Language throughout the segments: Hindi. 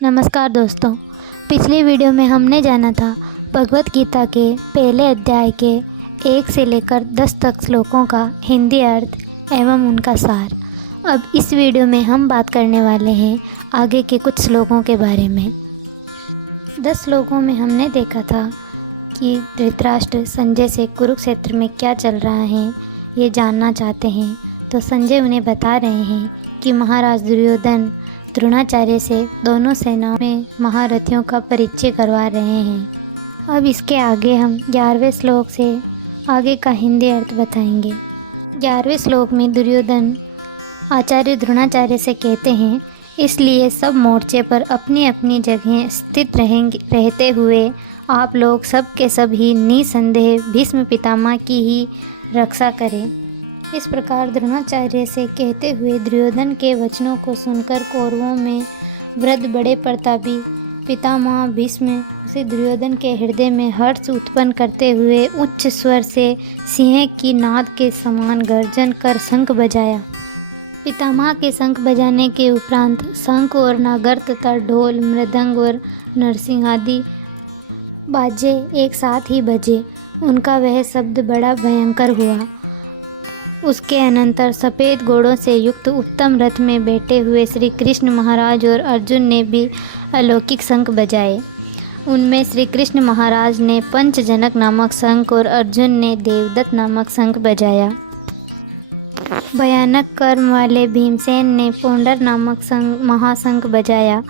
नमस्कार दोस्तों। पिछली वीडियो में हमने जाना था भगवत गीता के पहले अध्याय के 1 से लेकर 10 तक श्लोकों का हिंदी अर्थ एवं उनका सार। अब इस वीडियो में हम बात करने वाले हैं आगे के कुछ श्लोकों के बारे में। 10 श्लोकों में हमने देखा था कि धृतराष्ट्र संजय से कुरुक्षेत्र में क्या चल रहा है ये जानना चाहते हैं, तो संजय उन्हें बता रहे हैं कि महाराज दुर्योधन द्रोणाचार्य से दोनों सेनाओं में महारथियों का परिचय करवा रहे हैं। अब इसके आगे हम 11वें श्लोक से आगे का हिंदी अर्थ बताएंगे। 11वें श्लोक में दुर्योधन आचार्य द्रोणाचार्य से कहते हैं, इसलिए सब मोर्चे पर अपनी अपनी जगह स्थित रहते हुए आप लोग सब के सब ही निसंदेह भीष्म पितामह की ही रक्षा करें। इस प्रकार द्रोणाचार्य से कहते हुए दुर्योधन के वचनों को सुनकर कौरवों में वृद्ध बड़े प्रतापी पितामह भीष्म उसे दुर्योधन के हृदय में हर्ष उत्पन्न करते हुए उच्च स्वर से सिंह की नाद के समान गर्जन कर शंख बजाया। पितामह के शंख बजाने के उपरांत शंख और नागर तथा ढोल मृदंग और नरसिंह आदि बाजे एक साथ ही बजे। उनका वह शब्द बड़ा भयंकर हुआ। उसके अनंतर सफ़ेद घोड़ों से युक्त उत्तम रथ में बैठे हुए श्री कृष्ण महाराज और अर्जुन ने भी अलौकिक शंख बजाए। उनमें श्री कृष्ण महाराज ने पंचजनक नामक शंख और अर्जुन ने देवदत्त नामक शंख बजाया। भयानक कर्म वाले भीमसेन ने पौंडर नामक महाशंख बजाया।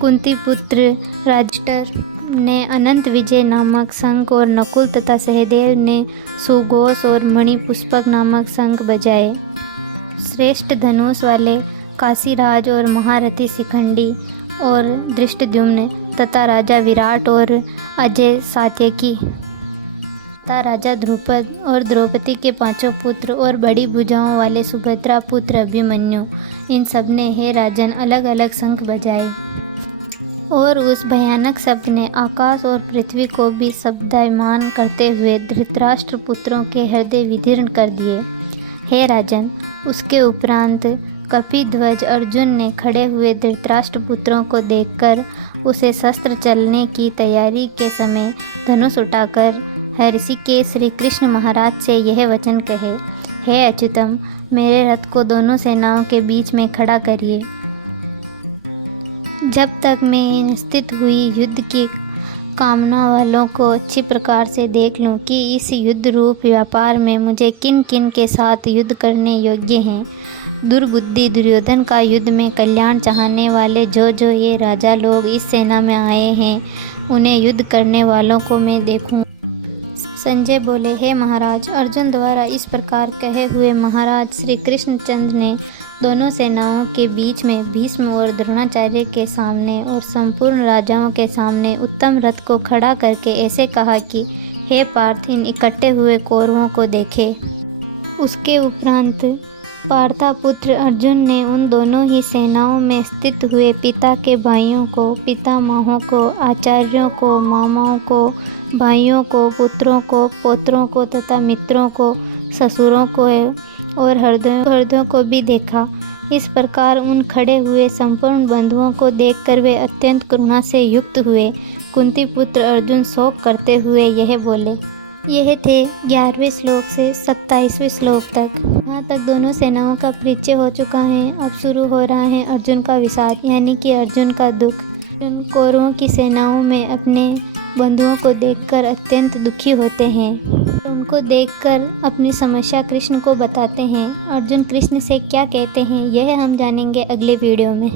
कुंती पुत्र राजटर ने अनंत विजय नामक शंख और नकुल तथा सहदेव ने सुघोष और मणिपुष्पक नामक शंख बजाए। श्रेष्ठ धनुष वाले काशीराज और महारथी शिखंडी और धृष्टद्युम्न तथा राजा विराट और अजय सात्यकी तथा राजा ध्रुपद और द्रौपदी के 5 पुत्र और बड़ी भुजाओं वाले सुभद्रा पुत्र अभिमन्यु, इन सब ने हे राजन अलग अलग शंख बजाए। और उस भयानक शब्द ने आकाश और पृथ्वी को भी शब्दायमान करते हुए धृतराष्ट्र पुत्रों के हृदय विदीर्ण कर दिए। हे राजन, उसके उपरांत कपिध्वज अर्जुन ने खड़े हुए धृतराष्ट्र पुत्रों को देखकर उसे शस्त्र चलने की तैयारी के समय धनुष उठाकर ऋषिकेश श्री कृष्ण महाराज से यह वचन कहे, हे अच्युतम, मेरे रथ को दोनों सेनाओं के बीच में खड़ा करिए। जब तक मैं स्थित हुई युद्ध की कामना वालों को अच्छी प्रकार से देख लूं कि इस युद्ध रूप व्यापार में मुझे किन किन के साथ युद्ध करने योग्य हैं। दुर्बुद्धि दुर्योधन का युद्ध में कल्याण चाहने वाले जो ये राजा लोग इस सेना में आए हैं, उन्हें युद्ध करने वालों को मैं देखूं। संजय बोले, हे महाराज, अर्जुन द्वारा इस प्रकार कहे हुए महाराज श्री कृष्णचंद्र ने दोनों सेनाओं के बीच में भीष्म और द्रोणाचार्य के सामने और संपूर्ण राजाओं के सामने उत्तम रथ को खड़ा करके ऐसे कहा कि हे पार्थ, इन इकट्ठे हुए कौरवों को देखे। उसके उपरांत पार्थापुत्र अर्जुन ने उन दोनों ही सेनाओं में स्थित हुए पिता के भाइयों को, पितामहों को, आचार्यों को, मामाओं को, भाइयों को, पुत्रों को, पौत्रों को तथा मित्रों को, ससुरों को और हृदयों को भी देखा। इस प्रकार उन खड़े हुए संपूर्ण बंधुओं को देखकर वे अत्यंत करुणा से युक्त हुए। कुंती पुत्र अर्जुन शोक करते हुए यह बोले। यह थे 11वें श्लोक से 27वें श्लोक तक। यहाँ तक दोनों सेनाओं का परिचय हो चुका है। अब शुरू हो रहा है अर्जुन का विषाद, यानी कि अर्जुन का दुख। अर्जुन कौरवों की सेनाओं में अपने बंधुओं को देखकर अत्यंत दुखी होते हैं। उनको देखकर अपनी समस्या कृष्ण को बताते हैं। अर्जुन कृष्ण से क्या कहते हैं, यह हम जानेंगे अगले वीडियो में।